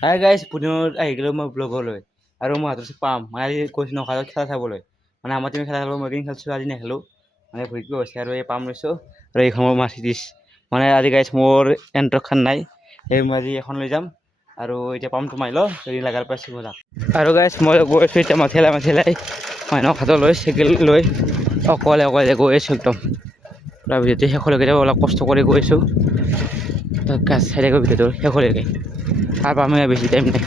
Hi guys পুনৰ আহি গ'লোঁ মই ব্লগলৈ আৰু মই হাতত পাম মানে আজি কৈছোঁ নখাজত খেলা চাবলৈ মানে আমাৰ টিমে খেলা চাব মই এদিন খেলিছোঁ আজি নেখেলোঁ মানে ভৰিটো হৈছে আৰু এই পাম লৈছোঁ আৰু এইখন মোৰ মাৰ্চিডিছ মানে আজি গাইজ মোৰ এণ্ট্ৰকখন নাই এই মই আজি এখন লৈ যাম আৰু এতিয়া পামটো মাৰি লওঁ যদি লাগাৰ পাইছোঁ মজা আৰু গাইজ মই গৈ আছোঁ এতিয়া মাথেলাই মানুহক হাতত লৈ চাইকেল লৈ অকলে গৈ আছোঁ একদম তাৰপিছতে শেষলৈকে অলপ কষ্ট কৰি গৈ আছোঁ গাছ চাই থাকোঁ ভিডিঅ'টো শেষলৈকে আর পামে বেশি টাইম নেই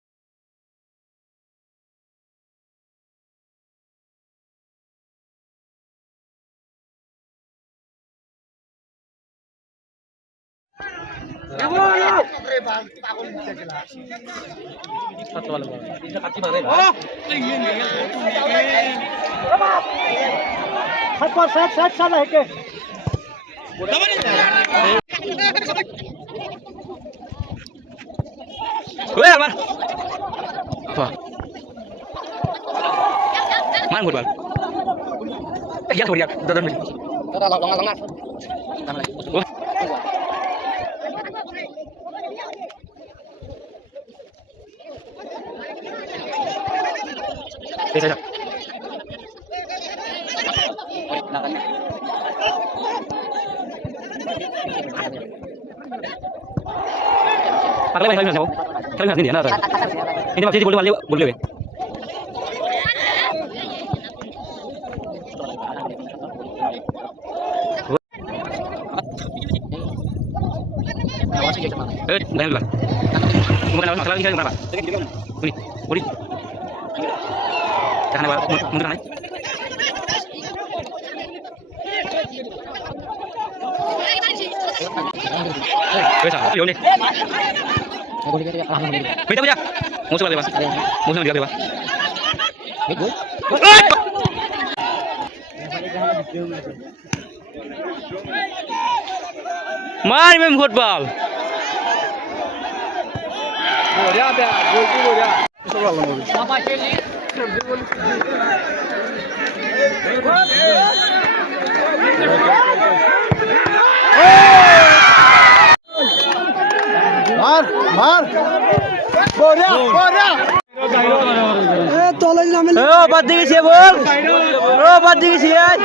মান football ya sorry dadan mili Bisa. Pakai lagi kalian kalian ngerti dia, ini masih boleh. Jangan dulu. Mungkin awal masalah ini berapa? Ini, jangan awal mundur naik. Bisa, yuk nih. Bisa. Musuh lagi mas. Musuh lagi mas. Main main football. Boria be, golki boria. Apa keli? Mar. Boria. Tolong namin. Ba't di kasi bol? Ba't di kasi yan?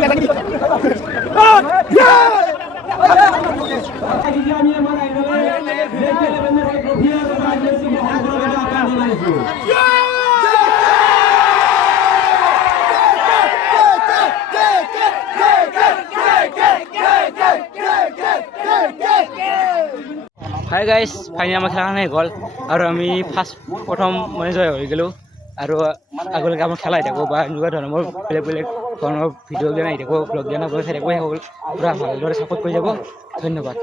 Lagi. Hi guys, finally আমাৰ খেলা নাই গ'ল আৰু আমি প্ৰথম মানে জয় হৈ গ'লোঁ আৰু আগলৈকে আমাৰ খেলাই থাকোঁ বা এনেকুৱা ধৰণৰ বেলেগ ধৰণৰ ভিডিঅ' দিয়া নাই থাকোঁ ব্লগ দিয়া নাই চাই থাকোঁ পুৰা ভালদৰে ছাপোৰ্ট কৰি যাব ধন্যবাদ।